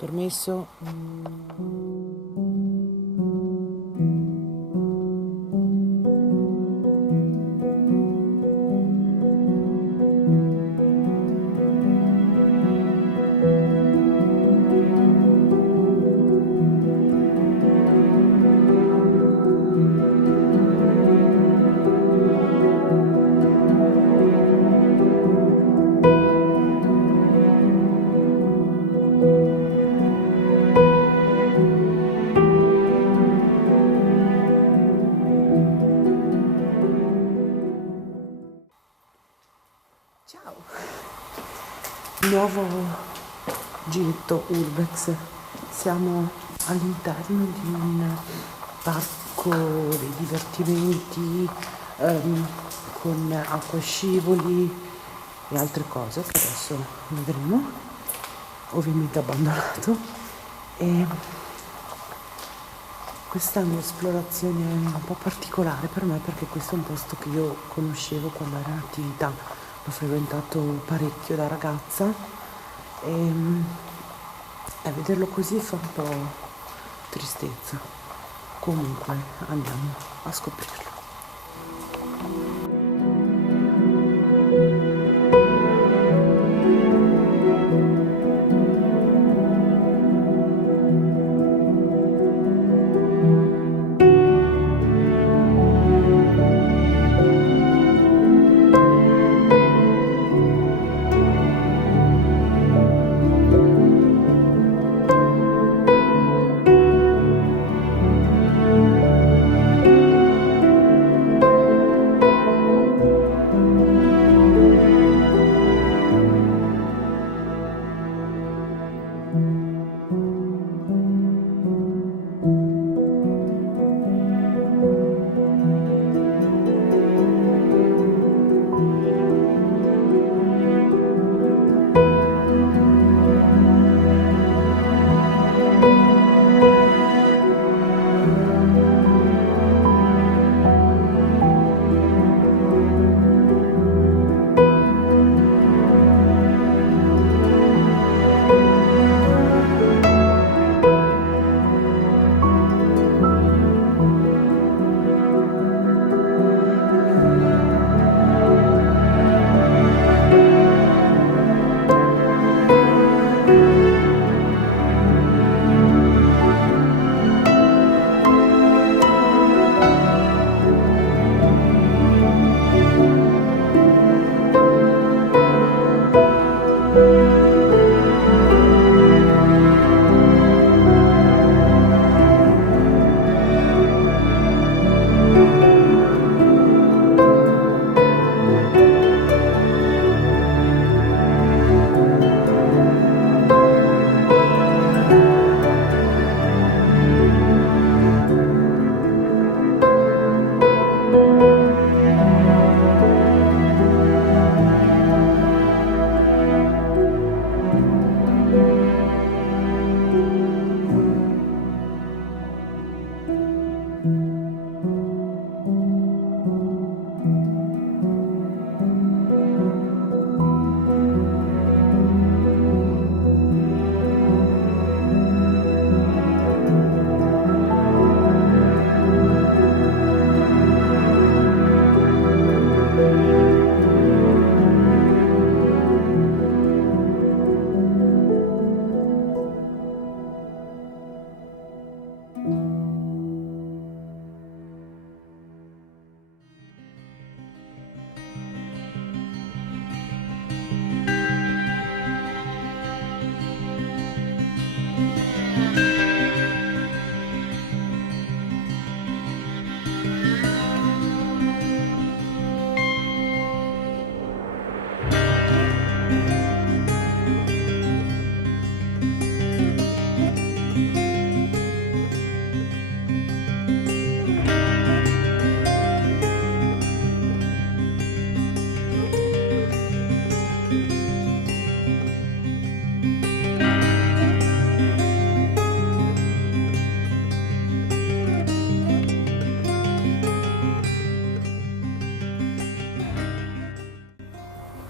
Permesso? Ciao! Nuovo giretto Urbex. Siamo all'interno di un parco dei divertimenti con acquascivoli e altre cose che adesso vedremo, ovviamente abbandonato. E questa è un'esplorazione un po' particolare per me perché questo è un posto che io conoscevo quando ero in attività, l'ho frequentato parecchio da ragazza e vederlo così fa un po' tristezza. Comunque andiamo a scoprirlo.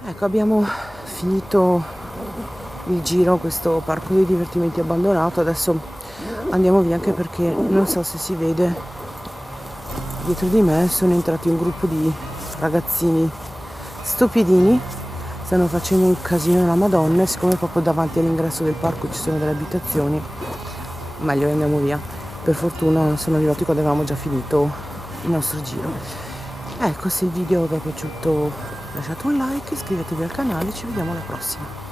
Ecco, abbiamo finito il giro, questo parco dei divertimenti abbandonato. Adesso andiamo via, anche perché non so se si vede, dietro di me sono entrati un gruppo di ragazzini stupidini, stanno facendo un casino alla Madonna, e siccome proprio davanti all'ingresso del parco ci sono delle abitazioni, meglio che andiamo via. Per fortuna sono arrivati quando avevamo già finito il nostro giro. Ecco, se il video vi è piaciuto lasciate un like, iscrivetevi al canale, ci vediamo alla prossima.